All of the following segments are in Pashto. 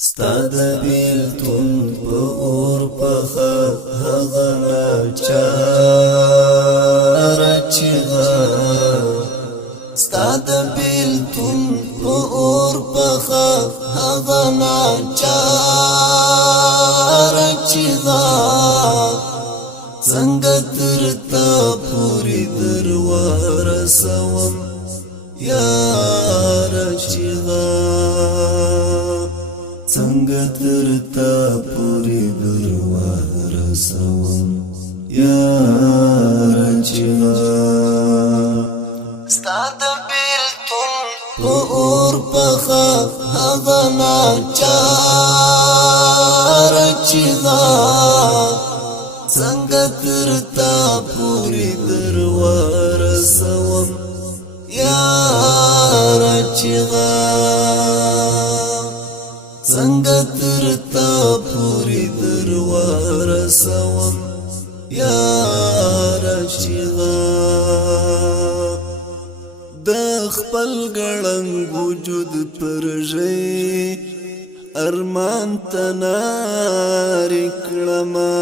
ستاد بیلتون په اور پخه هغه ناچار چیغه ستاد بیلتون په اور پخه هغه ناچار چیغه څنګه تر تا پوری دروار سوم یار چیغه څنګه تر تا پوری دروار سوم یار چیغه ستا د بیلتون په اور پخه هغه ناچار چیغه څنګه تر تا پوری دروار سوم یار چیغه څنګه تر تا پوری دروار سوم یار چیغه د خپل ګړنګ وجود پرژې ارمان تنار کړما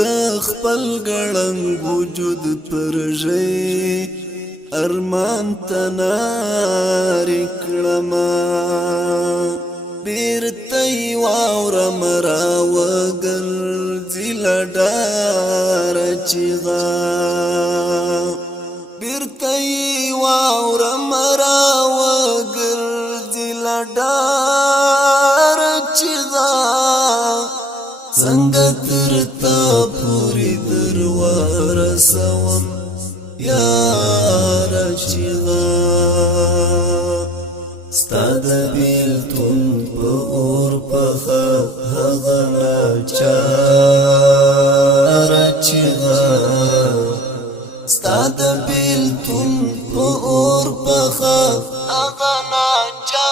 د خپل ګړنګ وجود پرژې ارمان تنار کړما بیرته واورم راوګرځي لډار چیغه بیرته واورم راوګرځي لډار چیغه څنګه تر تا پوری دروار سوم یار چیغه ستا د بیلتون په اور پخه هغه ناچار چیغه ستا د بیلتون په اور پخه هغه ناچار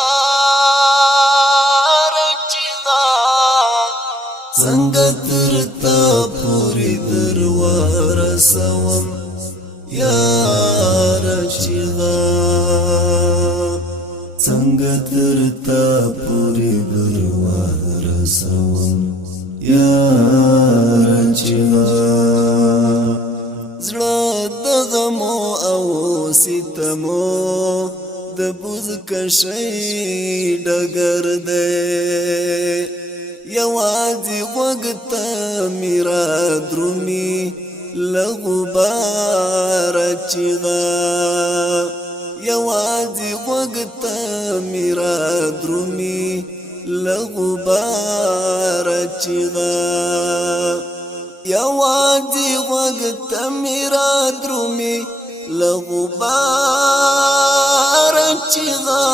چیغه څنګه تر تا پوری دروار سوم یار چیغه څنګه تر تا پوری دروار سوم یار چیغه زړه د غمو او ستمو د بوز کشي ډګر دی یوازې وګته میرا درومي لغبار چیغه یوازې وګته میرا درومي لغبار چیغه یوازې وګته میرا درومي لغبار چیغه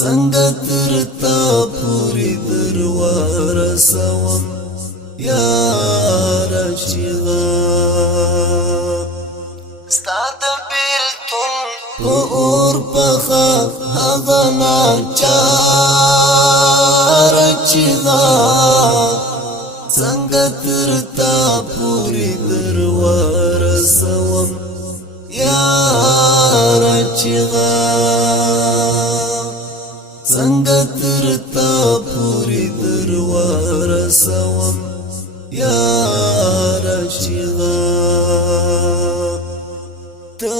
څنګه تر تا پوری دروار سوم یار چیغه ستا د بیلتون په اور پخه هغه ناچار چیغه څنګه تر تا پوری دروار سوم یار چیغه څنګه تر تا پوری دروار سوم یار چیغه ته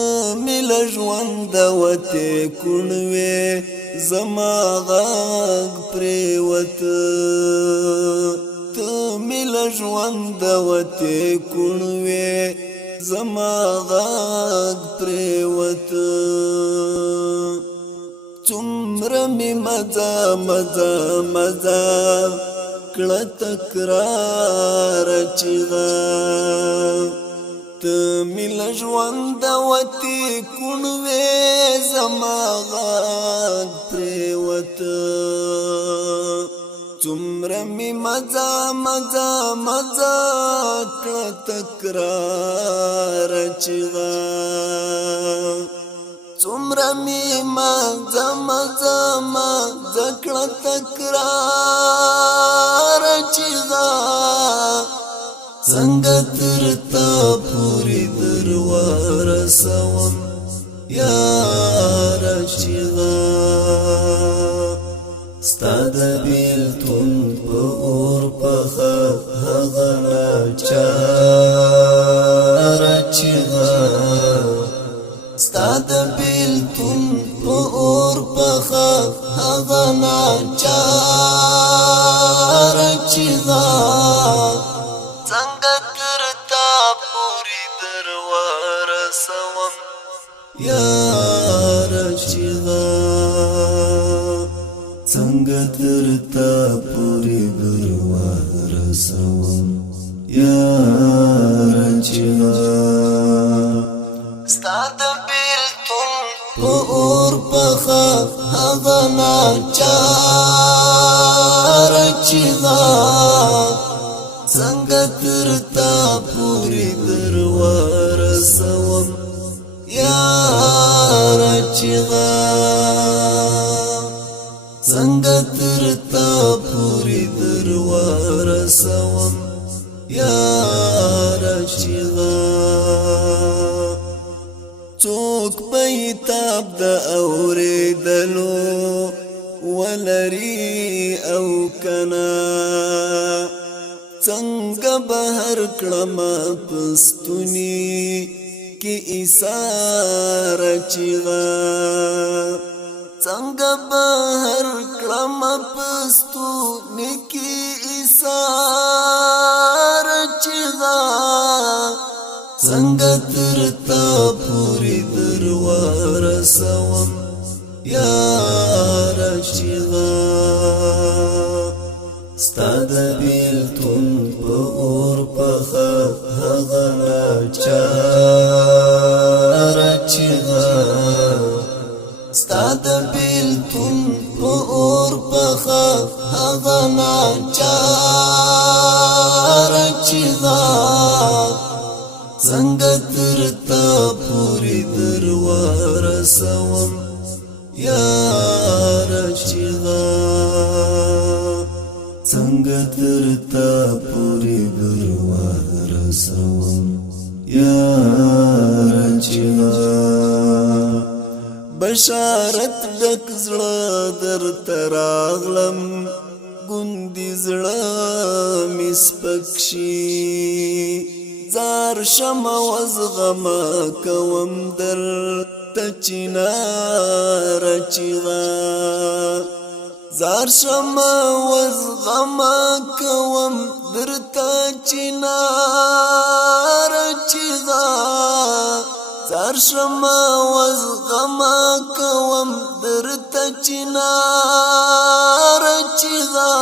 مل ژوند وته کونوي زما غږ پریوت ته مل ژوند وته کونوي زما غږ پریوت څومره می مزه کړه تکرار چیغه ته مل ژوند وتی کونوي زما غږ پریوت څومره می مزه کړه تکرار چیغه څومره می مزه کړه تکرار چیغه څنګه تر تا پوری دروار سوم یار چیغه ستا د بیلتون په اور پخه هغه ناچاره چیغه ستا د بیلتون په اور پخه هغه ناچاره چیغه څنګه تر تا پورې در ورسوم یاره چیغه څنګه تر تا پورې در ورسوم یاره چیغه ستا د بیلتون په اور پخه هغه ناچاره چیغه څنګه تر تا پورې در ورسوم یاره چیغه څنګه تر تا پورې در ورسوم یاره چیغه څوک به تاب د اورېدلو ولري او کنا څنګه بهر کړم پستونی کې ایثار چیغه څنګه بهر کړم پستونی کې ایثار چیغه څنګه تر تا پورې در ورسوم یاره چیغه ستا د بیلتون په اور پخه هغه ناچاره چیغه ستا د بیلتون په اور پخه هغه ناچاره چیغه څنګه تر تا پورې در ورسوم یاره چیغه څنګه تر تا پورې در ورسوم یاره چیغه بشارت ډک زړه درته راغلم ګوندې زړه مې سپک شي زار شم وزغم کوم درته چناره چیغه زار شم وزغم کوم درته چناره چیغه زار شم وزغم کوم درته چناره چیغه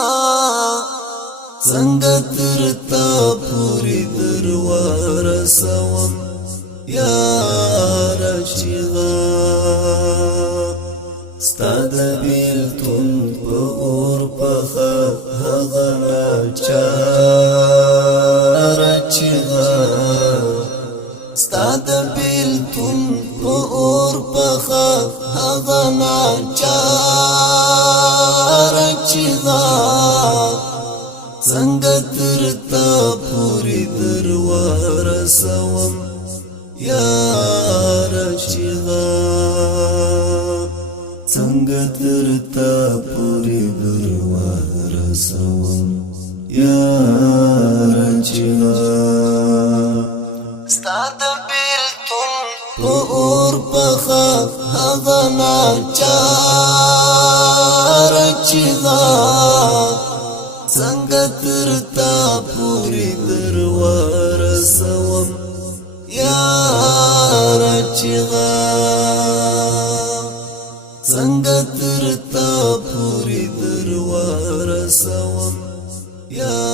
څنګه تر تا پورې در ورسوم یاره چیغه ستا د بیلتون په اور پخه هغه ناچاره چیغه ستا د بیلتون په اور پخه هغه ناچاره چیغه څنګه تر تا پورې در ورسوم یاره چیغه څنګه تر تا پورې در ورسوم یاره چیغه ستا د بیلتون په اور پخه هغه ناچاره چیغه څنګه تر تا پورې در ورسوم یاره چیغه څنګه تر تا پورې در ورسوم یاره